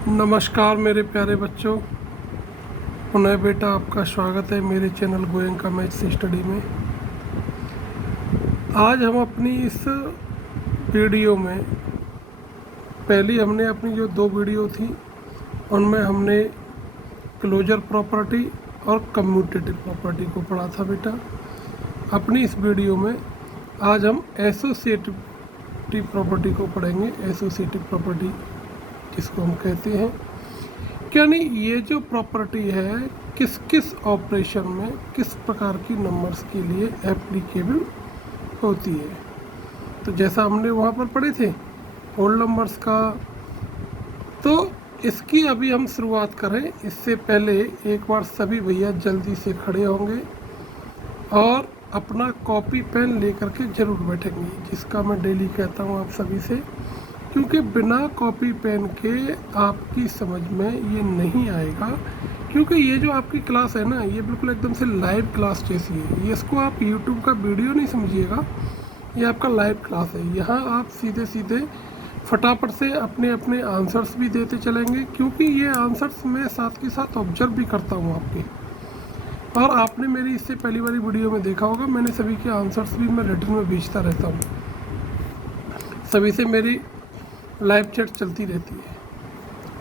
नमस्कार मेरे प्यारे बच्चों, पुनः बेटा आपका स्वागत है मेरे चैनल गोयंका मैथ्स स्टडी में। आज हम अपनी इस वीडियो में, पहली हमने अपनी जो दो वीडियो थी उनमें हमने क्लोजर प्रॉपर्टी और कम्यूटेटिव प्रॉपर्टी को पढ़ा था बेटा। अपनी इस वीडियो में आज हम एसोसिएटिव प्रॉपर्टी को पढ़ेंगे। एसोसिएटिव प्रॉपर्टी जिसको हम कहते हैं, यानी ये जो प्रॉपर्टी है किस किस ऑपरेशन में किस प्रकार की नंबर्स के लिए एप्लीकेबल होती है। तो जैसा हमने वहाँ पर पढ़े थे होल नंबर्स का, तो इसकी अभी हम शुरुआत करें। इससे पहले एक बार सभी भैया जल्दी से खड़े होंगे और अपना कॉपी पेन लेकर के ज़रूर बैठेंगे, जिसका मैं डेली कहता हूँ आप सभी से, क्योंकि बिना कॉपी पेन के आपकी समझ में ये नहीं आएगा। क्योंकि ये जो आपकी क्लास है ना, ये बिल्कुल एकदम से लाइव क्लास जैसी है। ये इसको आप यूट्यूब का वीडियो नहीं समझिएगा, ये आपका लाइव क्लास है। यहाँ आप सीधे सीधे फटाफट से अपने अपने आंसर्स भी देते चलेंगे, क्योंकि ये आंसर्स मैं साथ के साथ ऑब्जर्व भी करता हूँ आपके। और आपने मेरी इससे पहली वाली वीडियो में देखा होगा, मैंने सभी के आंसर्स भी मैं रिटर्न में भेजता रहता हूँ। सभी से मेरी लाइव चैट चलती रहती है,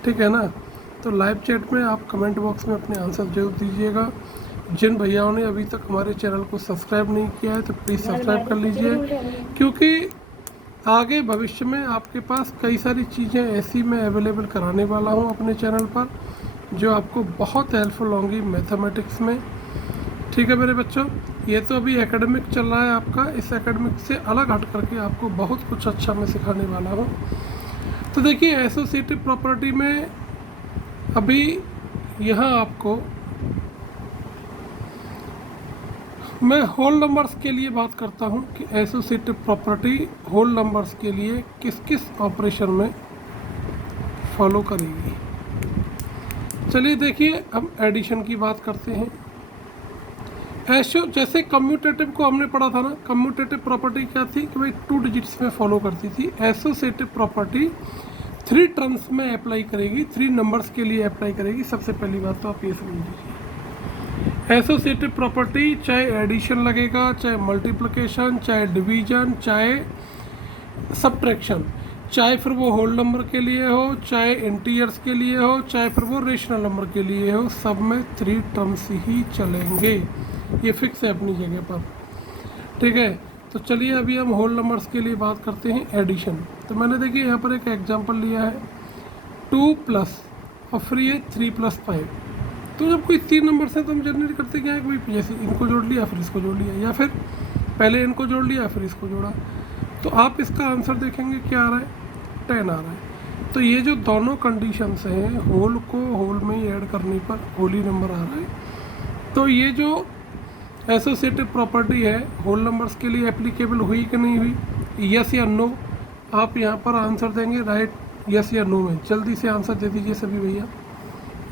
ठीक है ना। तो लाइव चैट में आप कमेंट बॉक्स में अपने आंसर जरूर दीजिएगा। जिन भैयाओं ने अभी तक हमारे चैनल को सब्सक्राइब नहीं किया है तो प्लीज़ सब्सक्राइब कर लीजिए, क्योंकि आगे भविष्य में आपके पास कई सारी चीज़ें ऐसी मैं अवेलेबल कराने वाला हूँ अपने चैनल पर, जो आपको बहुत हेल्पफुल होंगी मैथमेटिक्स में। ठीक है मेरे बच्चों, ये तो अभी एकेडमिक चल रहा है आपका। इस एकेडमिक से अलग हट करके आपको बहुत कुछ अच्छा मैं सिखाने वाला हूँ। तो देखिए, एसोसिएटिव प्रॉपर्टी में अभी यहाँ आपको मैं होल नंबर्स के लिए बात करता हूँ कि एसोसिएटिव प्रॉपर्टी होल नंबर्स के लिए किस किस ऑपरेशन में फॉलो करेगी। चलिए देखिए, हम एडिशन की बात करते हैं। जैसे कम्यूटेटिव को हमने पढ़ा था ना, कम्यूटेटिव प्रॉपर्टी क्या थी कि भाई 2 डिजिट्स में फॉलो करती थी। एसोसिएटिव प्रॉपर्टी 3 टर्म्स में अप्लाई करेगी, 3 नंबर्स के लिए अप्लाई करेगी। सबसे पहली बात तो आप ये समझ लीजिए, एसोसिएटिव प्रॉपर्टी चाहे एडिशन लगेगा, चाहे मल्टीप्लिकेशन, चाहे डिवीजन, चाहे सब्ट्रैक्शन, चाहे फिर वो होल नंबर के लिए हो, चाहे इंटीजर्स के लिए हो, चाहे फिर वो रेशनल नंबर के लिए हो, सब में 3 टर्म्स ही चलेंगे। ये फिक्स है अपनी जगह पर, ठीक है। तो चलिए अभी हम होल नंबर्स के लिए बात करते हैं एडिशन। तो मैंने देखिए यहाँ पर एक एग्जांपल लिया है 2 प्लस और फिर ये 3 + 5। तो जब कोई 3 नंबर्स हैं तो हम जनरेट करते क्या है, कोई जैसे इनको जोड़ लिया फिर इसको जोड़ लिया, या फिर पहले इनको जोड़ लिया फिर इसको जोड़ा। तो आप इसका आंसर देखेंगे क्या आ रहा है, 10 आ रहा है। तो ये जो दोनों कंडीशंस हैं, होल को होल में ही ऐड करने पर होल ही नंबर आ रहा है। तो ये जो एसोसिएटिव प्रॉपर्टी है होल नंबर्स के लिए एप्लीकेबल हुई कि नहीं हुई, यस या नो। आप यहाँ पर आंसर देंगे राइट यस या नो में। जल्दी से आंसर दे दीजिए सभी भैया,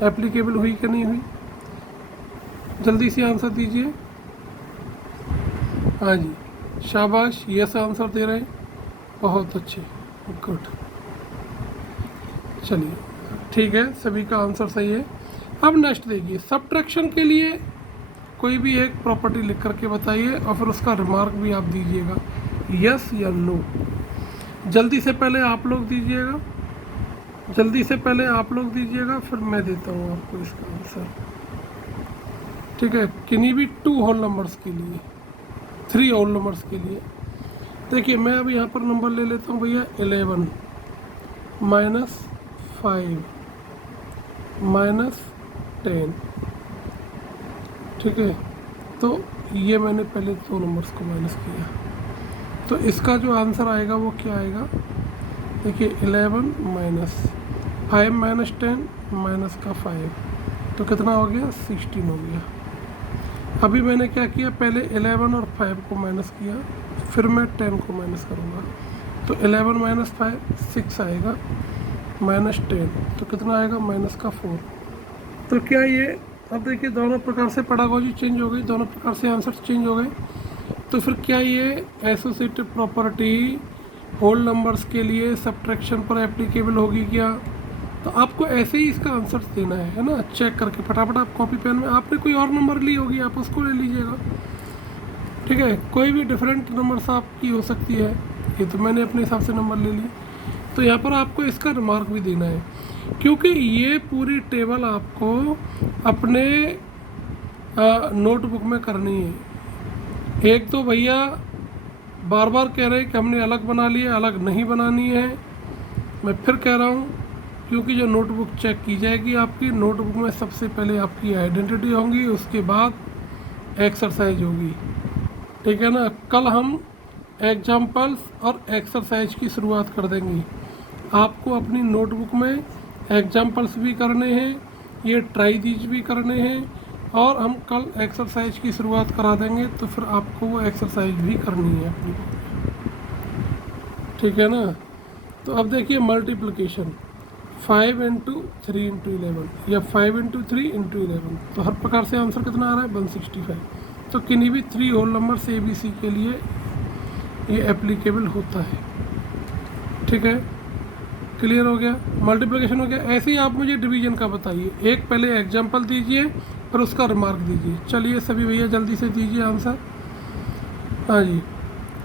एप्लीकेबल हुई कि नहीं हुई, जल्दी से आंसर दीजिए। हाँ जी, शाबाश, यस आंसर दे रहे हैं, बहुत अच्छे, गुड। चलिए ठीक है, सभी का आंसर सही है। अब नेक्स्ट देखिए, सब्ट्रैक्शन के लिए कोई भी एक प्रॉपर्टी लिख करके बताइए और फिर उसका रिमार्क भी आप दीजिएगा, यस या नो। जल्दी से पहले आप लोग दीजिएगा, जल्दी से पहले आप लोग दीजिएगा, फिर मैं देता हूँ आपको इसका आंसर, ठीक है। किन्हीं भी 2 होल नंबर्स के लिए, 3 होल नंबर्स के लिए। देखिए मैं अब यहाँ पर नंबर ले लेता हूँ भैया 11 -5 -10, ठीक है। तो ये मैंने पहले 2 नंबर्स को माइनस किया, तो इसका जो आंसर आएगा वो क्या आएगा, देखिए 11 - 5 - 10 माइनस का 5, तो कितना हो गया, 16 हो गया। अभी मैंने क्या किया, पहले 11 और 5 को माइनस किया, फिर मैं 10 को माइनस करूँगा। तो 11 - 5 6 आएगा, -10 तो कितना आएगा, -4। तो क्या ये, अब देखिए दोनों प्रकार से पेडागोजी चेंज हो गई, दोनों प्रकार से आंसर चेंज हो गए। तो फिर क्या ये एसोसिएटिव प्रॉपर्टी होल नंबर्स के लिए सब्ट्रैक्शन पर एप्लीकेबल होगी क्या, तो आपको ऐसे ही इसका आंसर देना है ना, चेक करके फटाफट। आप कॉपी पेन में आपने कोई और नंबर ली होगी, आप उसको ले लीजिएगा, ठीक है। कोई भी डिफरेंट नंबर्स आपकी हो सकती है, ये तो मैंने अपने हिसाब से नंबर ले ली। तो यहाँ पर आपको इसका रिमार्क भी देना है, क्योंकि ये पूरी टेबल आपको अपने नोटबुक में करनी है। एक तो भैया बार बार कह रहे हैं कि हमने अलग बना लिया, अलग नहीं बनानी है। मैं फिर कह रहा हूँ, क्योंकि जो नोटबुक चेक की जाएगी आपकी नोटबुक में सबसे पहले आपकी आइडेंटिटी होगी, उसके बाद एक्सरसाइज होगी, ठीक है ना। कल हम एग्जाम्पल्स और एक्सरसाइज की शुरुआत कर देंगे। आपको अपनी नोटबुक में एग्जाम्पल्स भी करने हैं, ये ट्राई दीज भी करने हैं, और हम कल एक्सरसाइज की शुरुआत करा देंगे, तो फिर आपको वो एक्सरसाइज भी करनी है अपनी, ठीक है ना। तो अब देखिए मल्टीप्लिकेशन 5 इंटू 3 इंटू 11 या 5 इंटू 3 इंटू 11, तो हर प्रकार से आंसर कितना आ रहा है 165। तो किन्हीं भी 3 whole number A B C के लिए ये एप्लीकेबल होता है, ठीक है। क्लियर हो गया, मल्टीप्लिकेशन हो गया। ऐसे ही आप मुझे डिवीजन का बताइए, एक पहले एग्जाम्पल दीजिए फिर उसका रिमार्क दीजिए। चलिए सभी भैया जल्दी से दीजिए आंसर। हाँ जी,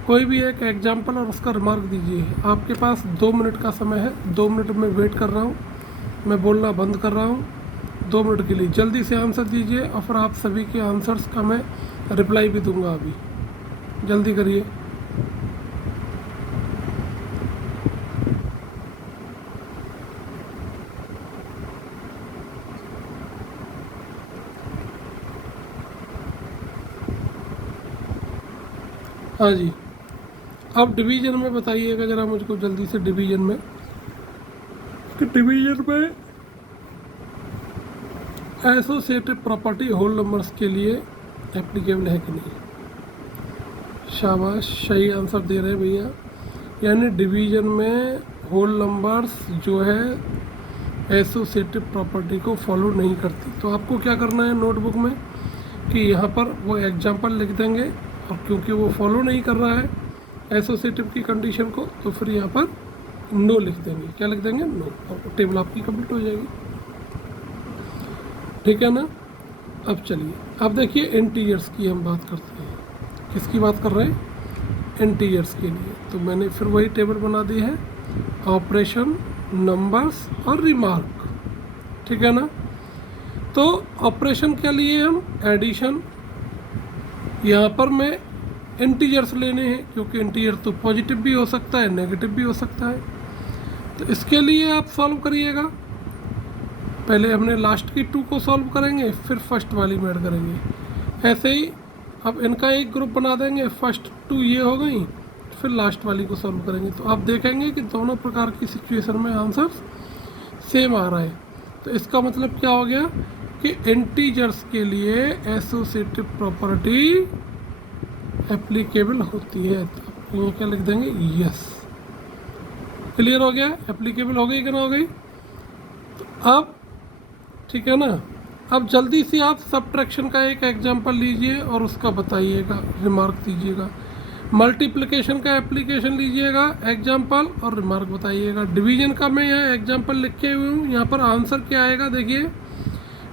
कोई भी एक एग्जाम्पल और उसका रिमार्क दीजिए। आपके पास 2 मिनट का समय है, 2 मिनट में वेट कर रहा हूँ, मैं बोलना बंद कर रहा हूँ 2 मिनट के लिए। जल्दी से आंसर दीजिए और फिर आप सभी के आंसर्स का मैं रिप्लाई भी दूंगा। अभी जल्दी करिए। हाँ जी, अब डिवीजन में बताइएगा ज़रा मुझको जल्दी से, डिवीजन में कि डिवीजन में एसोसिएटिव प्रॉपर्टी होल नंबर्स के लिए एप्लीकेबल है कि नहीं। शाबाश, सही आंसर दे रहे हैं भैया। यानी डिवीजन में होल नंबर्स जो है एसोसिएटिव प्रॉपर्टी को फॉलो नहीं करती। तो आपको क्या करना है नोटबुक में कि यहाँ पर वो एग्जाम्पल लिख देंगे, और क्योंकि वो फॉलो नहीं कर रहा है एसोसिएटिव की कंडीशन को, तो फिर यहाँ पर नो लिख देंगे। क्या लिख देंगे? नो, और टेबल आपकी कंप्लीट हो जाएगी, ठीक है ना। अब चलिए, अब देखिए इंटीजर्स की हम बात करते हैं। किसकी बात कर रहे हैं? इंटीजर्स के लिए। तो मैंने फिर वही टेबल बना दी है, ऑपरेशन, नंबर्स और रिमार्क, ठीक है ना। तो ऑपरेशन क्या लिए हम? एडिशन। यहाँ पर मैं इंटीजर्स लेने हैं, क्योंकि इंटीजर तो पॉजिटिव भी हो सकता है, नेगेटिव भी हो सकता है। तो इसके लिए आप सॉल्व करिएगा। पहले हमने लास्ट की 2 को सॉल्व करेंगे, फिर फर्स्ट वाली में ऐड करेंगे। ऐसे ही अब इनका एक ग्रुप बना देंगे, फर्स्ट 2 ये हो गई, फिर लास्ट वाली को सॉल्व करेंगे। तो आप देखेंगे कि दोनों प्रकार की सिचुएशन में आंसर सेम आ रहा है। तो इसका मतलब क्या हो गया कि इंटीजर्स के लिए एसोसिएटिव प्रॉपर्टी एप्लीकेबल होती है। तो आप यहाँ क्या लिख देंगे? यस। क्लियर हो गया? एप्लीकेबल हो गई कि ना हो गई? तो अब ठीक है ना। अब जल्दी से आप सब्ट्रैक्शन का एक एग्जांपल लीजिए और उसका बताइएगा, रिमार्क दीजिएगा। मल्टीप्लिकेशन का एप्लीकेशन लीजिएगा, एग्जांपल और रिमार्क बताइएगा। डिवीजन का मैं यहाँ एग्जांपल लिखे हुए हूँ। यहाँ पर आंसर क्या आएगा देखिए,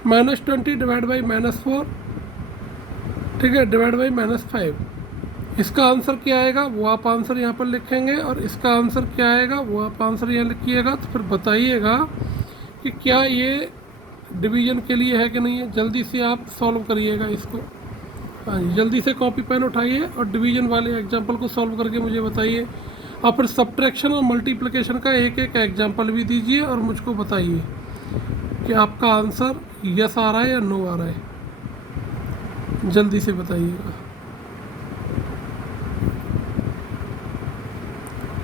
-20 डिवाइड बाई -4, ठीक है, डिवाइड बाई -5। इसका आंसर क्या आएगा वो आप आंसर यहाँ पर लिखेंगे, और इसका आंसर क्या आएगा वो आप आंसर यहाँ लिखिएगा। तो फिर बताइएगा कि क्या ये डिवीजन के लिए है कि नहीं है। जल्दी से आप सॉल्व करिएगा इसको। हाँ जी, जल्दी से कॉपी पेन उठाइए और डिवीजन वाले एग्जांपल को सॉल्व करके मुझे बताइए। और फिर सब्ट्रैक्शन और मल्टीप्लिकेशन का एक एक एग्जांपल भी दीजिए और मुझको बताइए कि आपका आंसर यस आ रहा है या नो आ रहा है। जल्दी से बताइएगा।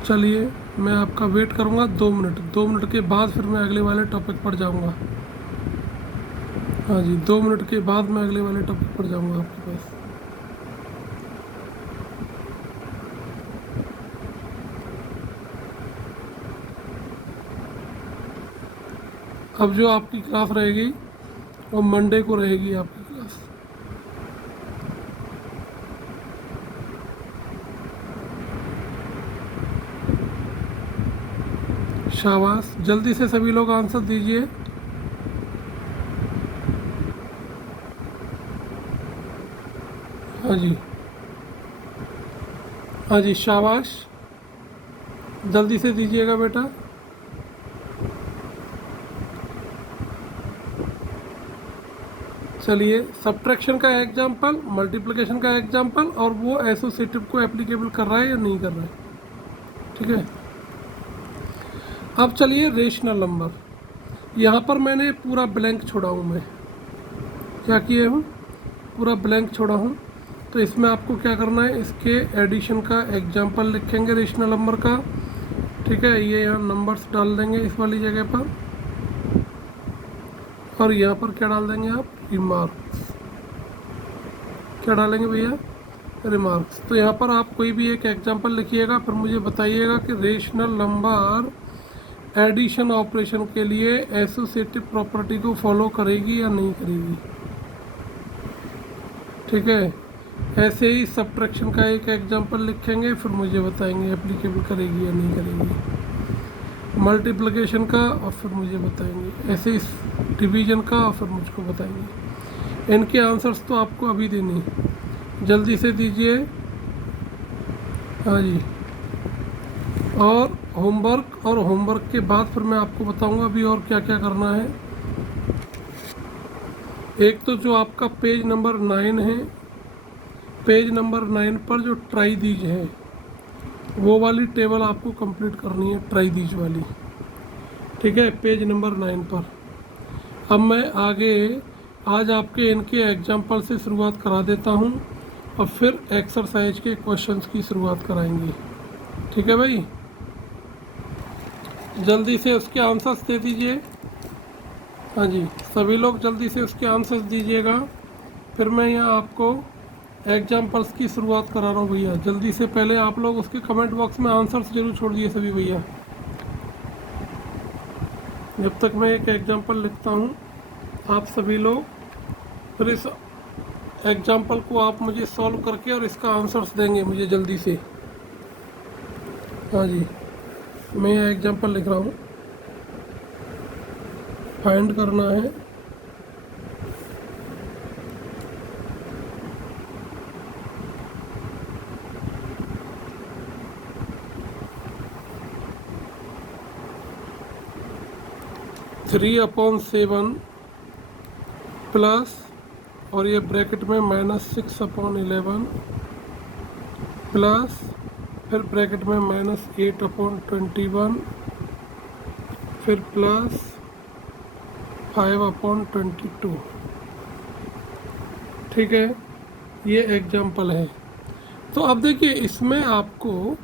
चलिए, मैं आपका वेट करूँगा 2 मिनट। 2 मिनट के बाद फिर मैं अगले वाले टॉपिक पर जाऊँगा। हाँ जी, 2 मिनट के बाद मैं अगले वाले टॉपिक पर जाऊँगा आपके पास। अब जो आपकी क्लास रहेगी वो मंडे को रहेगी आपकी क्लास। शाबाश, जल्दी से सभी लोग आंसर दीजिए। हाँ जी, हाँ जी, शाबाश, जल्दी से दीजिएगा बेटा। चलिए, सब्ट्रैक्शन का एग्जाम्पल, मल्टीप्लिकेशन का एग्जाम्पल, और वो एसोसिएटिव को एप्लीकेबल कर रहा है या नहीं कर रहा है। ठीक है, अब चलिए रेशनल नंबर। यहाँ पर मैंने पूरा ब्लैंक छोड़ा हूँ, मैं क्या किए हूँ, पूरा ब्लैंक छोड़ा हूँ। तो इसमें आपको क्या करना है, इसके एडिशन का एग्जाम्पल लिखेंगे रेशनल नंबर का। ठीक है, ये यहाँ नंबर्स डाल देंगे इस वाली जगह पर, और यहाँ पर क्या डाल देंगे आप, रिमार्क्स। क्या डालेंगे भैया, रिमार्क्स। तो यहाँ पर आप कोई भी एक एग्जाम्पल लिखिएगा, फिर मुझे बताइएगा कि रेशनल नंबर एडिशन ऑपरेशन के लिए एसोसिएटिव प्रॉपर्टी को फॉलो करेगी या नहीं करेगी। ठीक है, ऐसे ही सब्ट्रैक्शन का एक एग्जांपल लिखेंगे, फिर मुझे बताएंगे एप्लीकेबल करेगी या नहीं करेगी। मल्टीप्लिकेशन का, और फिर मुझे बताएंगे। ऐसे ही डिवीजन का, और फिर मुझको बताएंगे। इनके आंसर्स तो आपको अभी देने, जल्दी से दीजिए। हाँ जी, और होमवर्क के बाद फिर मैं आपको बताऊंगा अभी और क्या क्या करना है। एक तो जो आपका पेज नंबर 9 है, पेज नंबर 9 पर जो ट्राई दीज है, वो वाली टेबल आपको कंप्लीट करनी है, ट्राई दीज वाली। ठीक है, पेज नंबर 9 पर। अब मैं आगे आज आपके इनके एग्जाम्पल से शुरुआत करा देता हूँ, और फिर एक्सरसाइज के क्वेश्चंस की शुरुआत कराएंगे। ठीक है भाई, जल्दी से उसके आंसर्स दे दीजिए। हाँ जी, सभी लोग जल्दी से उसके आंसर्स दीजिएगा, फिर मैं यहाँ आपको एग्जाम्पल्स की शुरुआत करा रहा हूँ भैया। जल्दी से पहले आप लोग उसके कमेंट बॉक्स में आंसर्स जरूर छोड़ दिए सभी भैया, जब तक मैं एक एग्जाम्पल लिखता हूँ। आप सभी लोग फिर इस एग्जाम्पल को आप मुझे सॉल्व करके और इसका आंसर्स देंगे मुझे जल्दी से। हाँ जी, मैं यह एग्जाम्पल लिख रहा हूँ, फाइंड करना है (3/7) प्लस, और ये ब्रैकेट में (6/11) प्लस, फिर ब्रैकेट में (8/21) फिर प्लस 5/22। ठीक है, ये एग्जाम्पल है। तो अब देखिए, इसमें आपको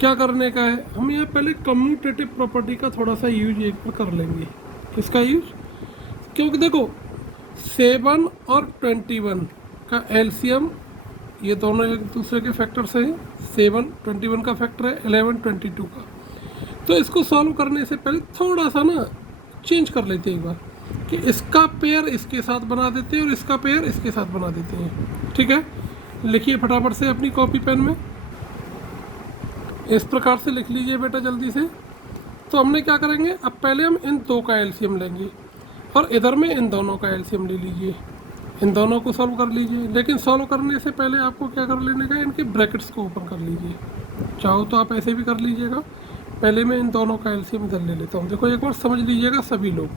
क्या करने का है, हम यहाँ पहले कम्यूटेटिव प्रॉपर्टी का थोड़ा सा यूज एक बार कर लेंगे। किसका यूज, क्योंकि देखो 7 और 21 का एलसीएम, ये दोनों एक दूसरे के फैक्टर्स हैं। 7 21 का फैक्टर है, 11 22 का। तो इसको सॉल्व करने से पहले थोड़ा सा ना चेंज कर लेते हैं एक बार, कि इसका पेयर इसके साथ बना देते हैं और इसका पेयर इसके साथ बना देते हैं। ठीक है, लिखिए फटाफट से अपनी कॉपी पेन में, इस प्रकार से लिख लीजिए बेटा जल्दी से। तो हमने क्या करेंगे, अब पहले हम इन दो का एलसीएम लेंगे, और इधर में इन दोनों का एलसीएम ले लीजिए, इन दोनों को सॉल्व कर लीजिए। लेकिन सॉल्व करने से पहले आपको क्या कर लेने का, इनके ब्रैकेट्स को ओपन कर लीजिए। चाहो तो आप ऐसे भी कर लीजिएगा। पहले मैं इन दोनों का एलसीएम इधर ले लेता हूँ। देखो एक बार समझ लीजिएगा सभी लोग।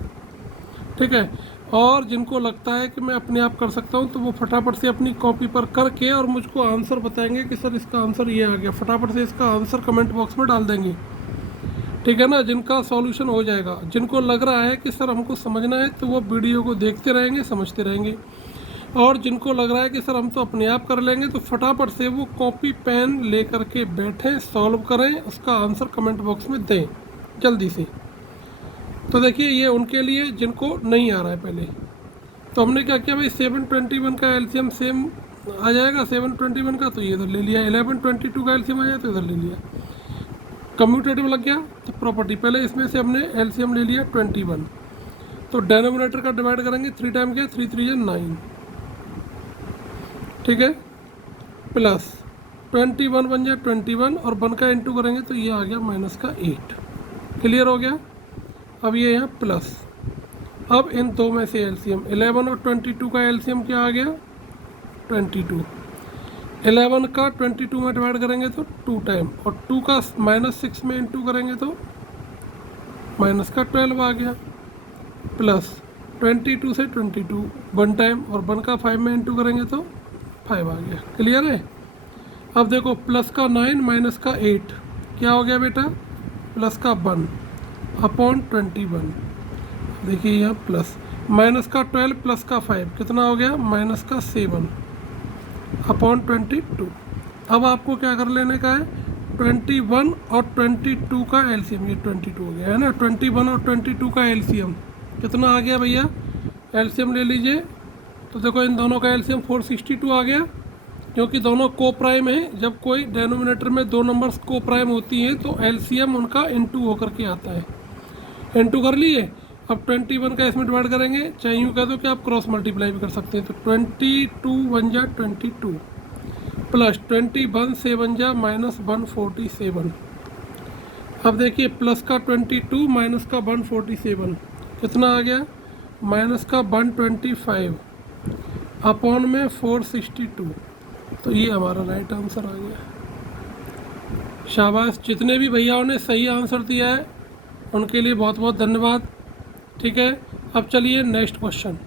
ठीक है, और जिनको लगता है कि मैं अपने आप कर सकता हूँ, तो वो फटाफट से अपनी कॉपी पर करके और मुझको आंसर बताएंगे कि सर इसका आंसर ये आ गया। फटाफट से इसका आंसर कमेंट बॉक्स में डाल देंगे। ठीक है ना, जिनका सॉल्यूशन हो जाएगा। जिनको लग रहा है कि सर हमको समझना है, तो वो वीडियो को देखते रहेंगे, समझते रहेंगे। और जिनको लग रहा है कि सर हम तो अपने आप कर लेंगे, तो फटाफट से वो कॉपी पेन ले करके बैठें, सॉल्व करें, उसका आंसर कमेंट बॉक्स में दें जल्दी से। तो देखिए, ये उनके लिए जिनको नहीं आ रहा है पहले। तो हमने क्या किया भाई, 721 का एलसीएम सेम आ जाएगा 721 का, तो ये इधर ले लिया। 1122 का एलसीएम आ जाए तो इधर ले लिया। कम्यूटेटिव लग गया, तो प्रॉपर्टी पहले इसमें से हमने एलसीएम ले लिया 21। तो डेनोमिनेटर का डिवाइड करेंगे, 3 टाइम क्या, 3 3 9। ठीक है, प्लस 21 बन जाए 21, और 1 का इंटू करेंगे तो ये आ गया -8। क्लियर हो गया। अब ये यहाँ प्लस, अब इन दो में से एलसीएम 11 और 22 का एलसीएम क्या आ गया 22। 11 का 22 में डिवाइड करेंगे तो 2 टाइम, और 2 का -6 में इंटू करेंगे तो माइनस का 12 आ गया, प्लस 22 से 22 1 टाइम, और 1 का 5 में इंटू करेंगे तो 5 आ गया। क्लियर है। अब देखो प्लस का 9 माइनस का 8 क्या हो गया बेटा, प्लस का 1 अपॉन 21। देखिए यहाँ प्लस, माइनस का 12 प्लस का 5 कितना हो गया माइनस का 7 अपॉन 22। अब आपको क्या कर लेने का है 21 और 22 का एलसीएम, ये 22 हो गया है ना, 21 और 22 का एलसीएम कितना आ गया भैया, एलसीएम ले लीजिए। तो देखो इन दोनों का एलसीएम 462 आ गया, क्योंकि दोनों को प्राइम है। जब कोई डेनोमिनेटर में दो नंबर्स को प्राइम होती हैं तो एलसीएम उनका इनटू होकर के आता है। इनटू कर लिए, अब 21 का इसमें डिवाइड करेंगे, चाहे यूँ कह दो कि आप क्रॉस मल्टीप्लाई भी कर सकते हैं। तो 22 1 जा 22 प्लस 21 से 1 जा -147। अब देखिए प्लस का 22 माइनस का 147 कितना आ गया माइनस का 125 अपॉन में 462। तो ये हमारा राइट आंसर आ गया। शाबाश, जितने भी भैयाओं ने सही आंसर दिया है उनके लिए बहुत बहुत धन्यवाद। ठीक है, अब चलिए नेक्स्ट क्वेश्चन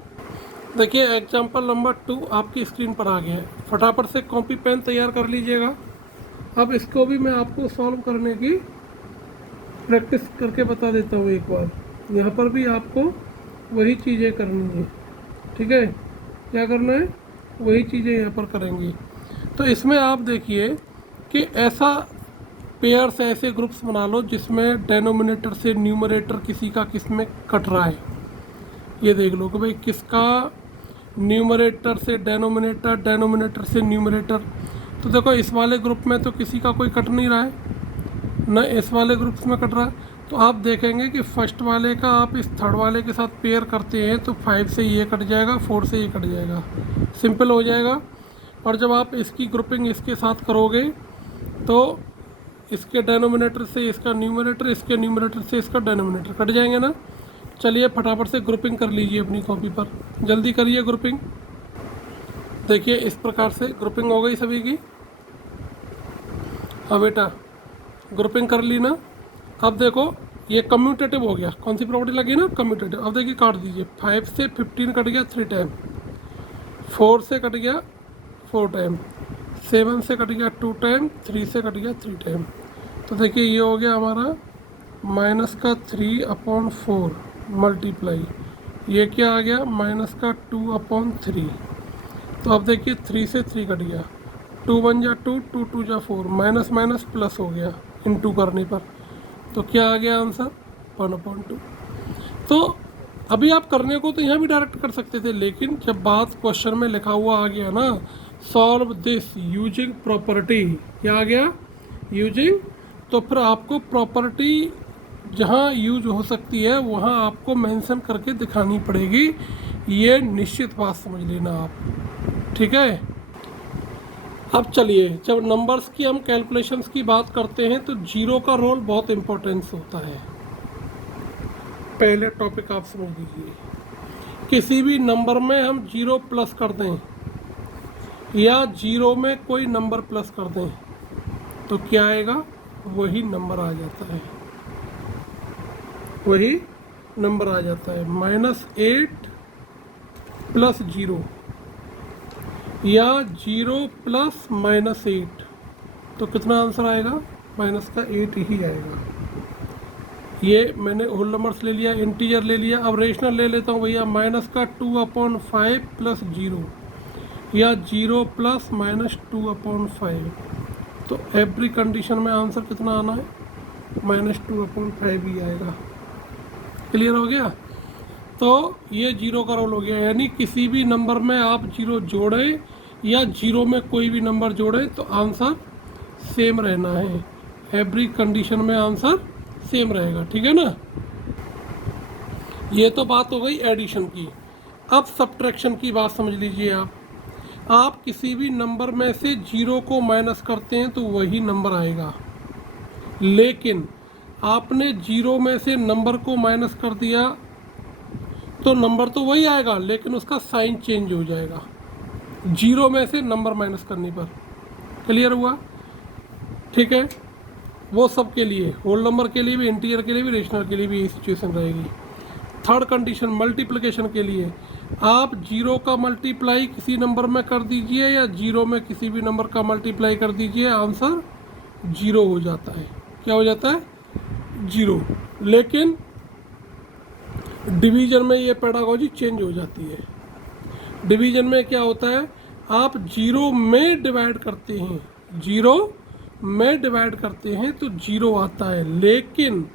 देखिए। एग्जाम्पल नंबर 2 आपकी स्क्रीन पर आ गया है, फटाफट से कॉपी पेन तैयार कर लीजिएगा। अब इसको भी मैं आपको सॉल्व करने की प्रैक्टिस करके बता देता हूँ एक बार। यहाँ पर भी आपको वही चीज़ें करनी है। ठीक है, क्या करना है वही चीज़ें यहाँ पर करेंगी। तो इसमें आप देखिए कि ऐसा पेयर से ऐसे ग्रुप्स बना लो जिसमें डेनोमिनेटर से न्यूमरेटर किसी का किस में कट रहा है। ये देख लो कि भाई किसका न्यूमरेटर से डेनोमिनेटर, डेनोमिनेटर से न्यूमरेटर। तो देखो इस वाले ग्रुप में तो किसी का कोई कट नहीं रहा है, न इस वाले ग्रुप्स में कट रहा है। तो आप देखेंगे कि फर्स्ट वाले का आप इस थर्ड वाले के साथ पेयर करते हैं तो 5 से ये कट जाएगा, 4 से ये कट जाएगा, सिंपल हो जाएगा। और जब आप इसकी ग्रुपिंग इसके साथ करोगे तो इसके डेनोमिनेटर से इसका न्यूमरेटर, इसके न्यूमरेटर से इसका डेनोमिनेटर कट जाएंगे ना। चलिए फटाफट से ग्रुपिंग कर लीजिए अपनी कॉपी पर, जल्दी करिए ग्रुपिंग। देखिए इस प्रकार से ग्रुपिंग हो गई सभी की। हाँ बेटा ग्रुपिंग कर ली ना। अब देखो ये कम्यूटेटिव हो गया, कौन सी प्रॉपर्टी लगी ना कम्यूटेटिव। अब देखिए काट दीजिए, 5 से 15 कट गया 3 टाइम, 4 से कट गया 4 टाइम, 7 से कट गया 2 टाइम, 3 से कट गया 3 टाइम। तो देखिए ये हो गया हमारा माइनस का 3 अपॉन 4 मल्टीप्लाई, ये क्या आ गया माइनस का 2 अपॉन 3। तो अब देखिए 3 से 3 कट गया, 2 1 जा 2, 2 2 जा 4, माइनस माइनस प्लस हो गया इनटू करने पर। तो क्या आ गया आंसर 1/2। तो अभी आप करने को तो यहाँ भी डायरेक्ट कर सकते थे, लेकिन जब बात क्वेश्चन में लिखा हुआ आ गया ना सॉल्व दिस यूजिंग प्रॉपर्टी, क्या आ गया यूजिंग, तो फिर आपको प्रॉपर्टी जहाँ यूज हो सकती है वहाँ आपको मेंशन करके दिखानी पड़ेगी। ये निश्चित बात समझ लेना आप। ठीक है, अब चलिए जब नंबर्स की हम कैलकुलेशंस की बात करते हैं तो जीरो का रोल बहुत इम्पोर्टेंस होता है। पहले टॉपिक आप समझ लीजिए, किसी भी नंबर में हम जीरो प्लस कर दें या जीरो में कोई नंबर प्लस कर दें तो क्या आएगा, वही नंबर आ जाता है, वही नंबर आ जाता है। -8 प्लस 0 या 0 प्लस -8, तो कितना आंसर आएगा -8 ही आएगा। ये मैंने होल नंबर्स ले लिया, इंटीजर ले लिया। अब रेशनल ले लेता हूँ भैया, -2/5 प्लस 0 या 0 प्लस -2/5। तो एवरी कंडीशन में आंसर कितना आना है -2/5 ही आएगा। क्लियर हो गया। तो ये जीरो का रोल हो गया, यानी किसी भी नंबर में आप जीरो जोड़ें या जीरो में कोई भी नंबर जोड़ें तो आंसर सेम रहना है, एवरी कंडीशन में आंसर सेम रहेगा। ठीक है ना। ये तो बात हो गई एडिशन की। अब सब्ट्रैक्शन की बात समझ लीजिए आप किसी भी नंबर में से जीरो को माइनस करते हैं तो वही नंबर आएगा, लेकिन आपने जीरो में से नंबर को माइनस कर दिया तो नंबर तो वही आएगा, लेकिन उसका साइन चेंज हो जाएगा जीरो में से नंबर माइनस करने पर। क्लियर हुआ? ठीक है, वो सब के लिए, होल नंबर के लिए भी, इंटीजर के लिए भी, रेशनल के लिए भी यही सिचुएशन रहेगी। थर्ड कंडीशन मल्टीप्लिकेशन के लिए, आप जीरो का मल्टीप्लाई किसी नंबर में कर दीजिए या जीरो में किसी भी नंबर का मल्टीप्लाई कर दीजिए, आंसर जीरो हो जाता है। क्या हो जाता है? जीरो। लेकिन डिवीजन में ये पेडागोजी चेंज हो जाती है। डिवीजन में क्या होता है, आप जीरो में डिवाइड करते हैं, जीरो में डिवाइड करते हैं तो जीरो आता है, लेकिन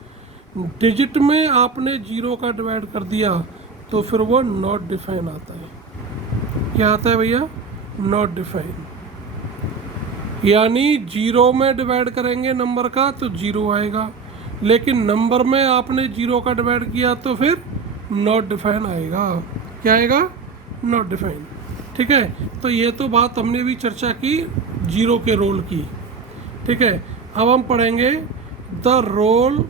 डिजिट में आपने जीरो का डिवाइड कर दिया तो फिर वो नॉट डिफाइन आता है। क्या आता है भैया? Not define. यानी जीरो में डिवाइड करेंगे नंबर का तो जीरो आएगा, लेकिन नंबर में आपने जीरो का डिवाइड किया तो फिर नॉट डिफाइन आएगा। क्या आएगा? Not define. ठीक है, तो ये तो बात हमने भी चर्चा की जीरो के रोल की। ठीक है, अब हम पढ़ेंगे the role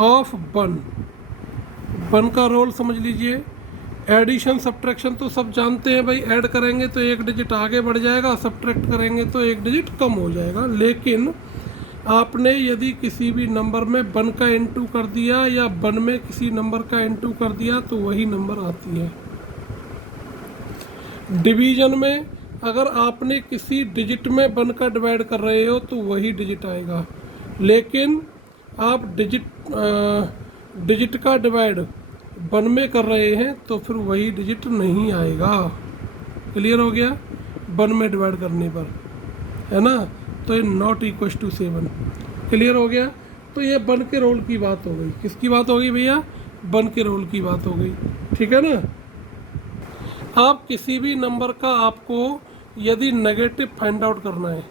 of one. One का रोल समझ लीजिए। एडिशन सब्ट्रैक्शन तो सब जानते हैं भाई, ऐड करेंगे तो एक डिजिट आगे बढ़ जाएगा, सब्ट्रैक्ट करेंगे तो एक डिजिट कम हो जाएगा। लेकिन आपने यदि किसी भी नंबर में वन का इनटू कर दिया या वन में किसी नंबर का इनटू कर दिया तो वही नंबर आती है। डिवीजन में अगर आपने किसी डिजिट में वन का डिवाइड कर रहे हो तो वही डिजिट आएगा, लेकिन आप डिजिट का डिवाइड वन में कर रहे हैं तो फिर वही डिजिट नहीं आएगा। क्लियर हो गया? वन में डिवाइड करने पर, है ना, तो ये नॉट इक्वल टू 7। क्लियर हो गया? तो ये वन के रोल की बात हो गई। किसकी बात हो गई भैया? वन के रोल की बात हो गई। ठीक है ना? आप किसी भी नंबर का आपको यदि नेगेटिव फाइंड आउट करना है,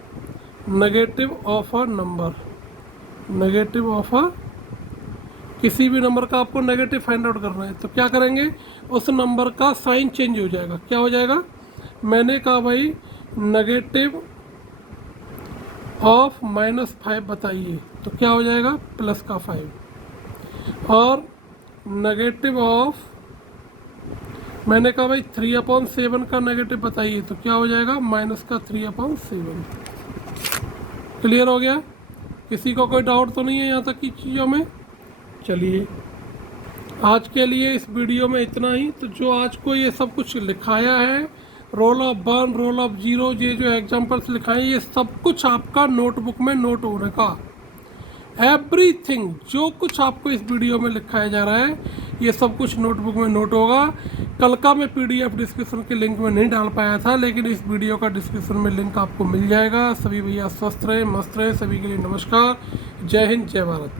negative of a number, negative of a किसी भी नंबर का आपको नेगेटिव फाइंड आउट करना है तो क्या करेंगे, उस नंबर का साइन चेंज हो जाएगा। क्या हो जाएगा? मैंने कहा भाई नेगेटिव ऑफ -5 बताइए, तो क्या हो जाएगा? प्लस का 5। और नेगेटिव ऑफ, मैंने कहा भाई 3/7 का नेगेटिव बताइए, तो क्या हो जाएगा? माइनस का 3/7। क्लियर हो गया? किसी को कोई डाउट तो नहीं है यहाँ तक की चीज़ों में? चलिए, आज के लिए इस वीडियो में इतना ही। तो जो आज को ये सब कुछ लिखाया है, role of one, role of zero, ये जो एग्जांपल्स लिखाए, ये सब कुछ आपका नोटबुक में नोट होने का, एवरीथिंग जो कुछ आपको इस वीडियो में लिखाया जा रहा है ये सब कुछ नोटबुक में नोट होगा। कल का मैं PDF डिस्क्रिप्शन के लिंक में नहीं डाल पाया था, लेकिन इस वीडियो का डिस्क्रिप्शन में लिंक आपको मिल जाएगा। सभी भैया स्वस्थ रहें, मस्त रहें। सभी के लिए नमस्कार। जय हिंद, जय भारत।